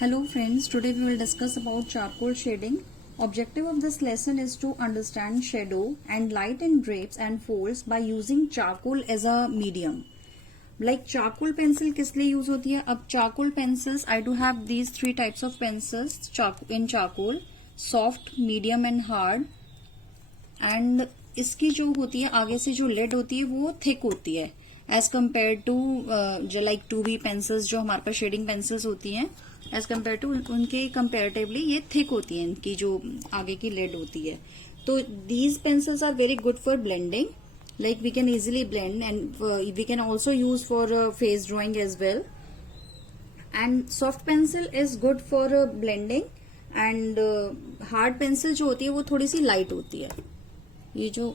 Hello friends, today we will discuss about charcoal shading. Objective of this lesson is to understand shadow and light in drapes and folds by using charcoal as a medium. Like charcoal pencil किस लिए use होती है? अब charcoal pencils, I do have these three types of pencils in charcoal, soft, medium and hard. And इसकी जो होती है आगे से जो लेड होती है वो थिक होती है एज कम्पेयर टू जो लाइक 2B पेंसिल्स जो हमारे पास शेडिंग पेंसिल्स होती हैं एज कम्पेयर टू उनके कंपेरेटिवली ये थिक होती है, इनकी जो आगे की लेड होती है. तो these pencils are very good for blending, like we can easily blend and we can also use for face drawing as well. And soft pencil is good for blending and hard pencil जो होती है वो थोड़ी सी light होती है. ये जो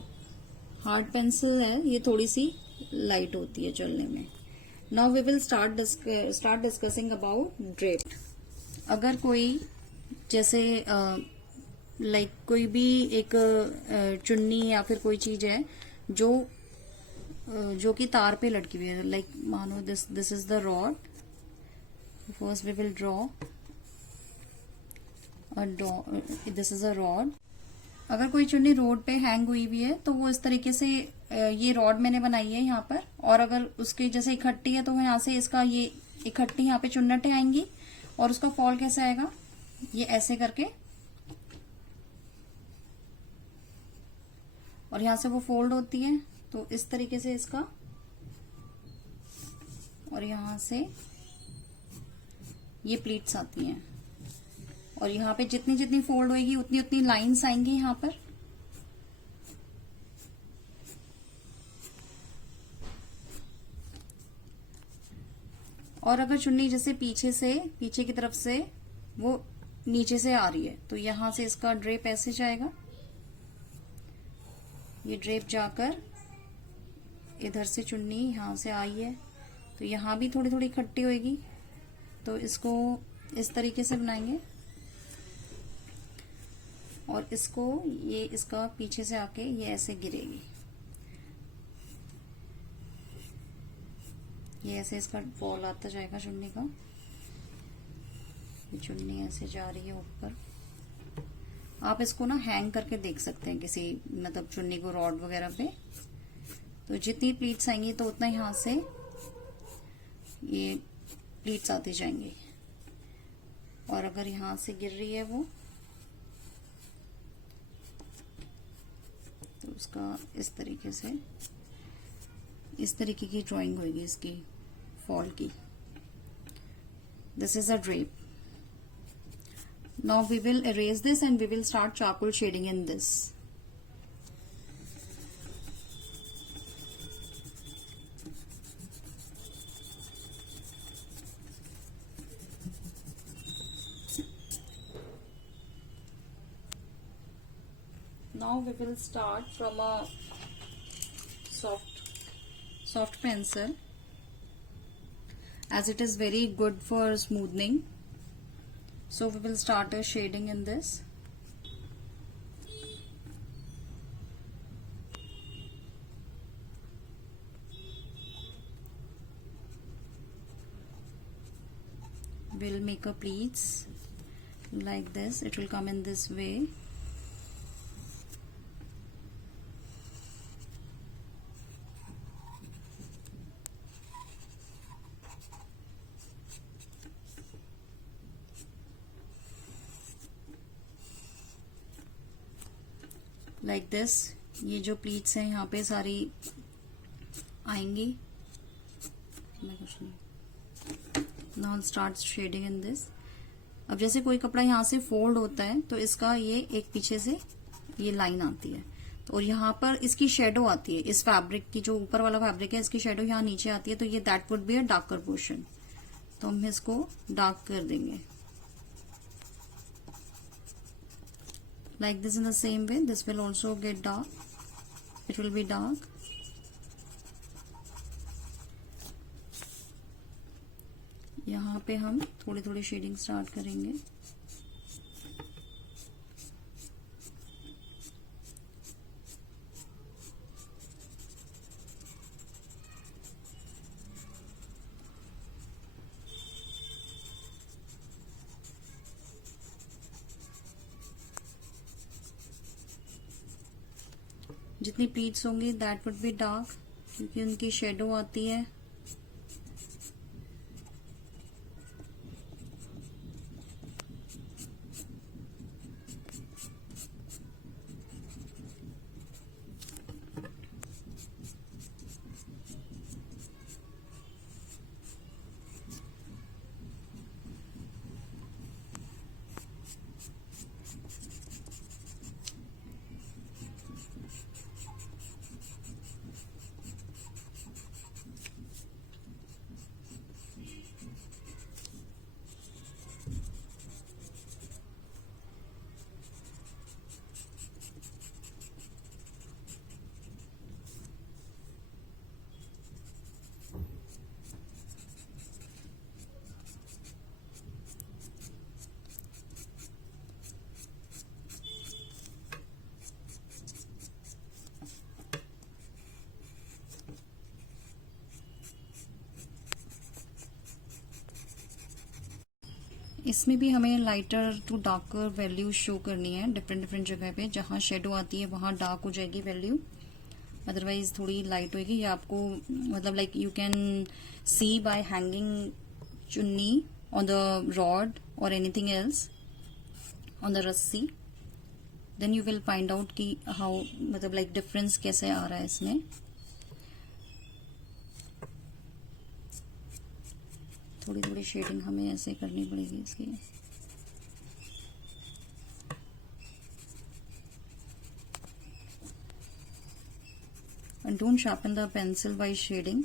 hard pencil है ये थोड़ी सी लाइट होती है चलने में. Now we will start discussing about drape. अगर कोई जैसे लाइक कोई भी एक चुन्नी या फिर कोई चीज है जो कि तार पे लटकी हुई है, लाइक मानो this is the rod. First we will draw this is a rod. अगर कोई चुन्नी रोड पे हैंग हुई हुई है तो वो इस तरीके से ये रॉड मैंने बनाई है यहाँ पर, और अगर उसकी जैसे इकट्ठी है तो वो यहाँ से इसका ये इकट्ठी यहाँ पे चुन्नटें आएंगी और उसका फॉल कैसे आएगा, ये ऐसे करके और यहां से वो फोल्ड होती है तो इस तरीके से इसका, और यहां से ये प्लीट्स आती हैं और यहाँ पे जितनी जितनी फोल्ड होगी उतनी उतनी लाइंस आएंगी यहाँ पर. और अगर चुन्नी जैसे पीछे की तरफ से वो नीचे से आ रही है तो यहां से इसका ड्रेप ऐसे जाएगा. ये ड्रेप जाकर इधर से चुन्नी यहां से आई है तो यहां भी थोड़ी थोड़ी इकट्ठी होगी, तो इसको इस तरीके से बनाएंगे और इसको ये इसका पीछे से आके ये ऐसे गिरेगी. ये ऐसे इसका फॉल आता जाएगा चुन्नी का. ये चुन्नी ऐसे जा रही है ऊपर. आप इसको ना हैंग करके देख सकते हैं किसी मतलब चुन्नी को रॉड वगैरह पे. तो जितनी प्लीट्स आएंगी तो उतना यहां से ये प्लीट्स आती जाएंगी. और अगर यहां से गिर रही है वो तो उसका इस तरीके की ड्राइंग होगी इसकी फॉल की. This is a drape. Now we will erase this and we will start charcoal shading in this. Now we will start from a soft pencil as it is very good for smoothing. So we will start a shading in this. We'll make a pleats like this. It will come in this way. Like this. ये जो pleats हैं यहाँ पे सारी आएंगी. Now start shading in this. अब जैसे कोई कपड़ा यहाँ से फोल्ड होता है तो इसका ये एक पीछे से ये लाइन आती है तो, और यहाँ पर इसकी शेडो आती है. इस फैब्रिक की जो ऊपर वाला फैब्रिक है इसकी शेडो यहाँ नीचे आती है तो ये that would be a darker portion. तो हम इसको डार्क कर देंगे. Like this, in the same way this will also get dark. It will be dark. यहाँ पे हम थोड़ी थोड़ी शेडिंग स्टार्ट करेंगे. जितनी प्लीट्स होंगी दैट वुड बी डार्क, क्योंकि उनकी शेडो आती है। इसमें भी हमें lighter to darker value show करनी है डिफरेंट डिफरेंट जगह पे। जहां शेडो आती है वहां डार्क हो जाएगी वैल्यू, अदरवाइज थोड़ी लाइट होगी। ये आपको मतलब like you can see by hanging चुन्नी ऑन द रॉड और एनीथिंग एल्स ऑन द रस्सी, then you will find out कि हाउ मतलब लाइक डिफरेंस कैसे आ रहा है इसमें। थोड़ी थोड़ी शेडिंग हमें ऐसे करनी पड़ेगी इसकी। And don't sharpen the pencil by shading.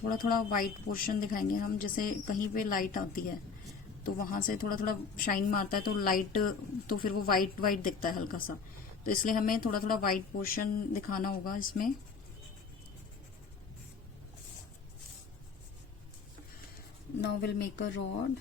थोड़ा थोड़ा वाइट पोर्शन दिखाएंगे हम, जैसे कहीं पे लाइट आती है तो वहां से थोड़ा थोड़ा शाइन मारता है तो लाइट, तो फिर वो वाइट वाइट दिखता है हल्का सा, तो इसलिए हमें थोड़ा थोड़ा वाइट पोर्शन दिखाना होगा इसमें। Now will make a rod.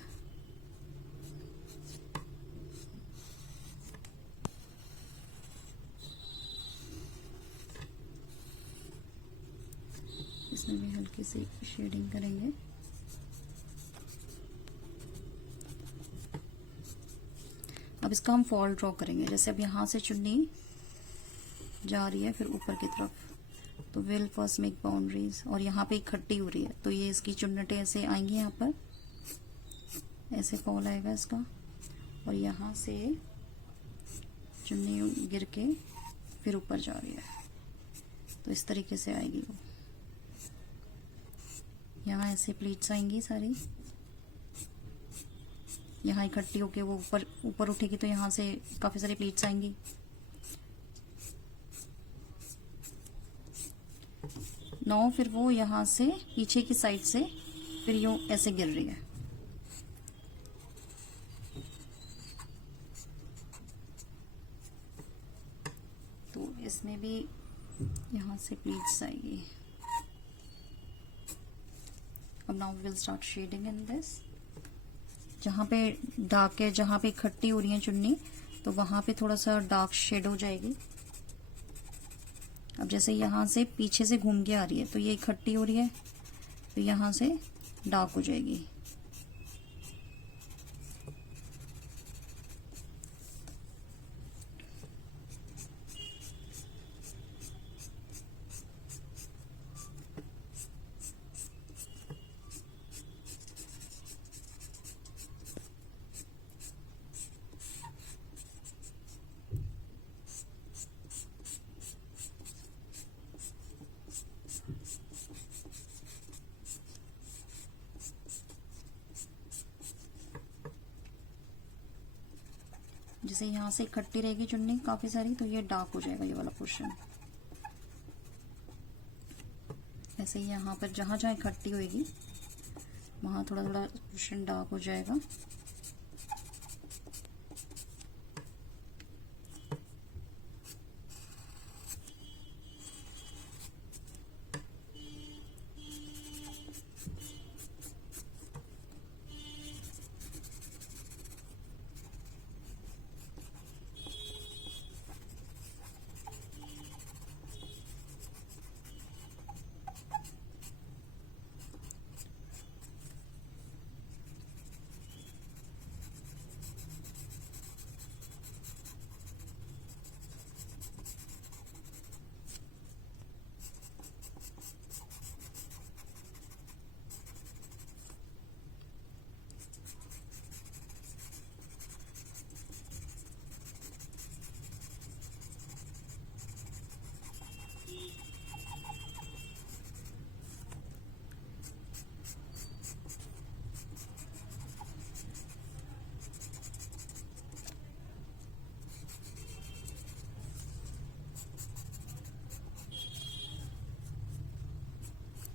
इसमें भी हल्की सी शेडिंग करेंगे। अब इसका हम फॉल ड्रॉ करेंगे। जैसे अब यहां से चुन्नी जा रही है फिर ऊपर की तरफ, तो विल फर्स्ट मेक बाउंड्रीज, और यहाँ पे इकट्ठी हो रही है तो ये इसकी चुन्नटें ऐसे आएंगी, यहाँ पर ऐसे फॉल आएगा इसका, और यहाँ से चुन्नी गिर के फिर ऊपर जा रही है तो इस तरीके से आएगी वो। यहाँ ऐसे प्लीट्स आएंगी सारी, यहाँ इकट्ठी होके वो ऊपर ऊपर उठेगी तो यहाँ से काफी सारी प्लीट्स आएंगी। नौ फिर वो यहाँ से पीछे की साइड से फिर यूं ऐसे गिर रही है। तो इसमें भी यहाँ से प्लीट्स आएगी। अब now will start shading in this. जहाँ पे डार्क है, जहाँ पे इकट्ठी हो रही है चुन्नी, तो वहां पे थोड़ा सा डार्क शेड हो जाएगी। अब जैसे यहाँ से पीछे से घूम के आ रही है तो ये इकट्ठी हो रही है, तो यहाँ से डार्क हो जाएगी। जैसे यहाँ से इकट्ठी रहेगी चुन्नी काफी सारी तो ये डार्क हो जाएगा ये वाला पोर्शन। ऐसे ही यहाँ पर जहां जहां इकट्ठी होगी वहां थोड़ा थोड़ा पोर्शन डार्क हो जाएगा।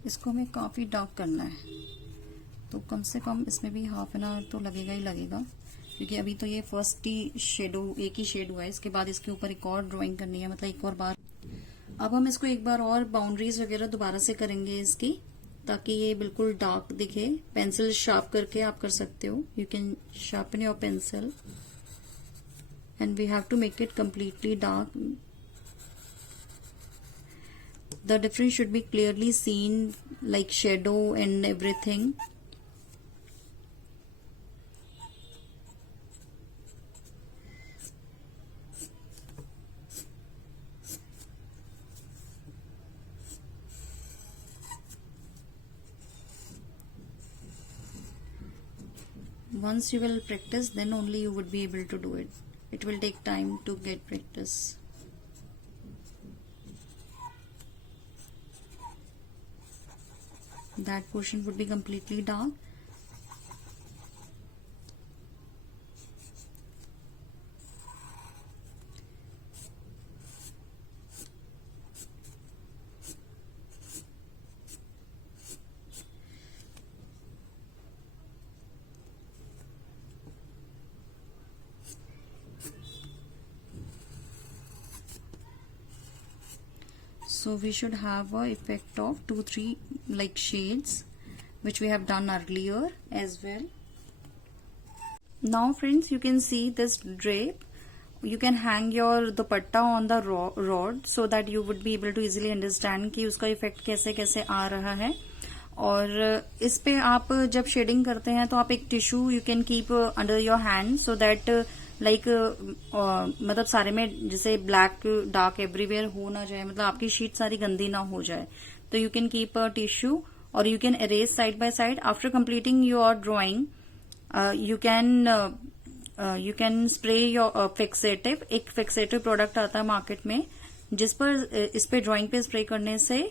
इसको हमें काफ़ी डार्क करना है, तो कम से कम इसमें भी हाफ एन आवर तो लगेगा ही लगेगा, क्योंकि अभी तो ये फर्स्ट ही शेडो, एक ही शेड हुआ है। इसके बाद इसके ऊपर एक और ड्राइंग करनी है, मतलब एक और बार। अब हम इसको एक बार और बाउंड्रीज वगैरह दोबारा से करेंगे इसकी, ताकि ये बिल्कुल डार्क दिखे। पेंसिल शार्प करके आप कर सकते हो, you can sharpen your pencil and we have to make it completely dark. The difference should be clearly seen, like shadow and everything. Once you will practice, then only you would be able to do it. It will take time to get practice. That portion would be completely dark. So we should have a effect of 2-3 like shades, which we have done earlier as well. Now friends, you can see this drape. You can hang your dupatta on the rod so that you would be able to easily understand कि उसका effect कैसे कैसे आ रहा है। और इस पे आप जब शेडिंग करते हैं तो आप एक tissue you can keep under your hand, so that like मतलब सारे में जैसे ब्लैक डार्क एवरीवेयर हो ना जाए, मतलब आपकी शीट सारी गंदी ना हो जाए। तो you can keep a tissue or you can arrange side by side. After completing your drawing you can spray your fixative. एक फिक्सेटिव प्रोडक्ट आता है मार्केट में, जिस पर इस पे ड्रॉइंग पे स्प्रे करने से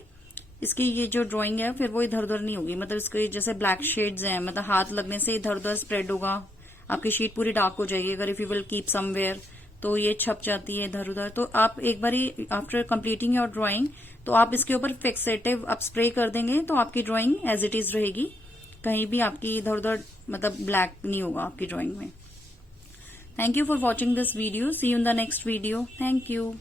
इसकी ये जो ड्राइंग है फिर वो इधर उधर नहीं होगी। मतलब इसके जैसे ब्लैक शेड्स हैं, मतलब हाथ लगने से इधर उधर स्प्रेड होगा, आपकी शीट पूरी डार्क हो जाएगी। अगर if you will keep somewhere तो ये छप जाती है इधर उधर। तो आप एक बारी आफ्टर कंप्लीटिंग योर ड्राइंग तो आप इसके ऊपर फिक्सेटिव आप स्प्रे कर देंगे तो आपकी ड्राइंग एज इट इज रहेगी, कहीं भी आपकी इधर उधर मतलब ब्लैक नहीं होगा आपकी ड्राइंग में। Thank you for watching this video. See you in the next video. Thank you.